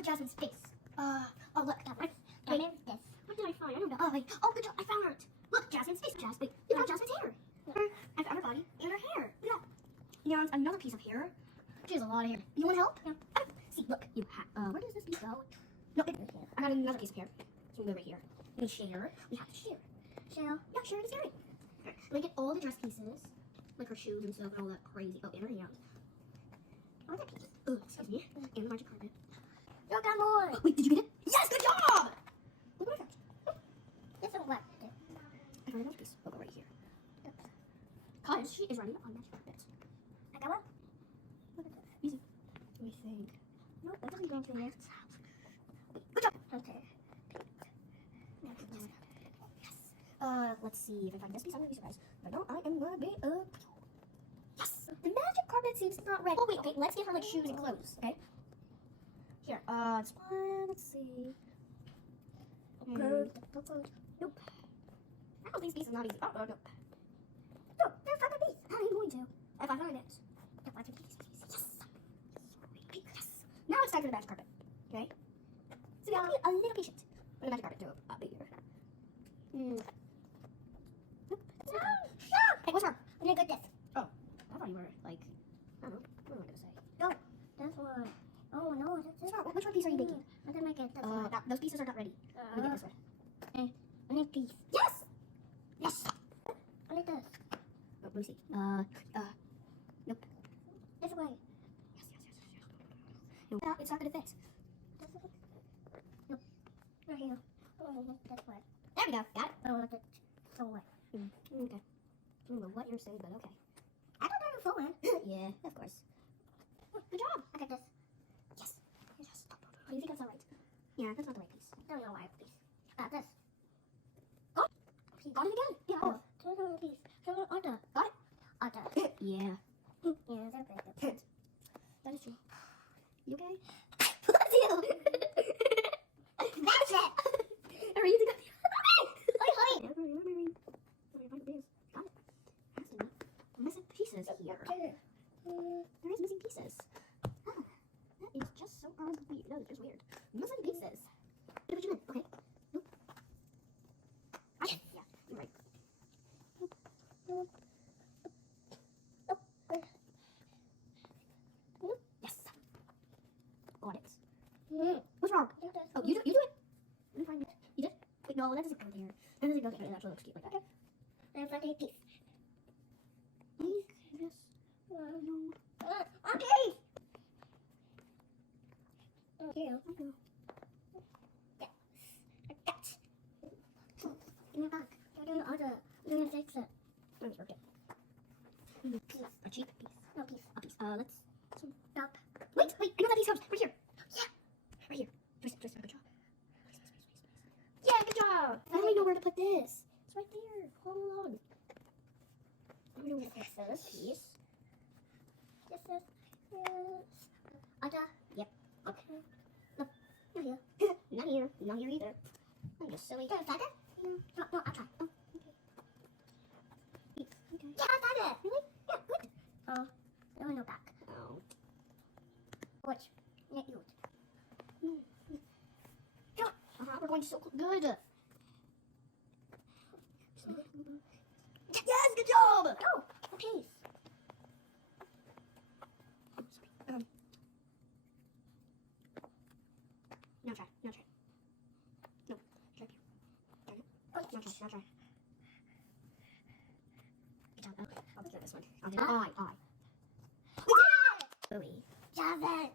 put Jasmine's face. Oh, look, that one. What is this? What did I find? I don't know. Oh, wait. Oh, good job. I found it. Look, Jasmine's face. Wait, you found Jasmine's hair. I found her body and her hair. Yeah. And another piece of hair. She has a lot of hair. You want to help? Yeah. See, look. You have. Where does this piece go? No, I got another piece of hair. So we go right here. We share. We have to share. Share. Yeah, share is sharing. Okay. We get all the dress pieces, like her shoes and stuff and all that crazy. Oh, and her hands. Oh, that piece. Oh, excuse me. And the magic carpet. You got more. Wait, did you get it? Yes, good job. Look what I found. This is what? I found another piece. We'll go right here. Because she is running on magic carpet. I got one. Look at this. Easy. Let me think. Nope, that doesn't go into the next house. Good job. Okay. Yes. Let's see if I find this piece. I'm gonna be surprised. If I don't, I am gonna be yes. The magic carpet seems not ready. Oh wait. Okay. Let's get her like shoes and clothes. Okay. Here. This one. Let's see. Okay. Nope. I don't think these pieces are not easy. Oh, nope. No, they're from the piece. How are you going to? If I find it. Yep, I can take these pieces. Yes. Yes. Now it's time for the magic carpet. Okay. So you have to be a little patient for the magic carpet to appear. Nope. No! Hey, what's wrong? I'm gonna get this. Oh, I thought you were like, I don't know. What am I gonna say? Go. This one. Oh no, that's wrong. Which one piece are you making? I'm gonna make it this one. Those pieces are not ready. Let me get this one. Okay. I need a piece. Yes. Yes. I need this. Oh, let me see. Nope. This way. Yes. No, it's not gonna fit. Nope. Right here. Oh, this way. There we go. Got it. I don't want it so away. Okay. I don't know what you're saying, but okay. I don't know you're flowing. Yeah, of course. Good job. I got this. Yes. Yes. Do you think that's alright? Yeah, that's not the right piece. I don't know why piece. This. Oh! Got it again. Yeah. Oh. Turn piece. Turn Arta. Got it? Arta. Yeah. Yeah, that's very good. That is true. You okay? Bless you! That's it! Are you the Hurry! Got it. Missing pieces here. There is missing pieces. That is just so weird. No, it's just weird. Missing pieces. What you meant? Okay. Nope. Yeah, you're right. Nope. Yes. Got it. What's wrong? Oh, you do it. Let me find it. You did? Wait, no, that doesn't go there. That doesn't go there. It actually looks cute like that. Okay. There's like a piece. Yes. No. Okay. Thank you. Okay. Yes. I got it. Give me back. You're doing other. You're gonna fix it. Let's work it. Piece. A cheap piece. No piece. A piece. Let's. Stop. Wait. I know that piece comes. Right here. Yeah. Right here. Twist. Good job. Yeah, good job. Now I know where to put this. It's right there. All along. I'm gonna fix this piece. This is. Yes. Ada. Yep. Okay. No. Not here. Not here. Not here either. I'm just silly. Can I find it? No, I'll try. Oh, okay. Yeah, I found it. Really? Yeah, good. Oh, there was no back. Oh. Which? Yeah, you. We're going so good. Yes, good job. Go. A piece. Now try. No, try. Oh, now try. Good job. I'll do this one. I'll do I. We did it! Jasmine.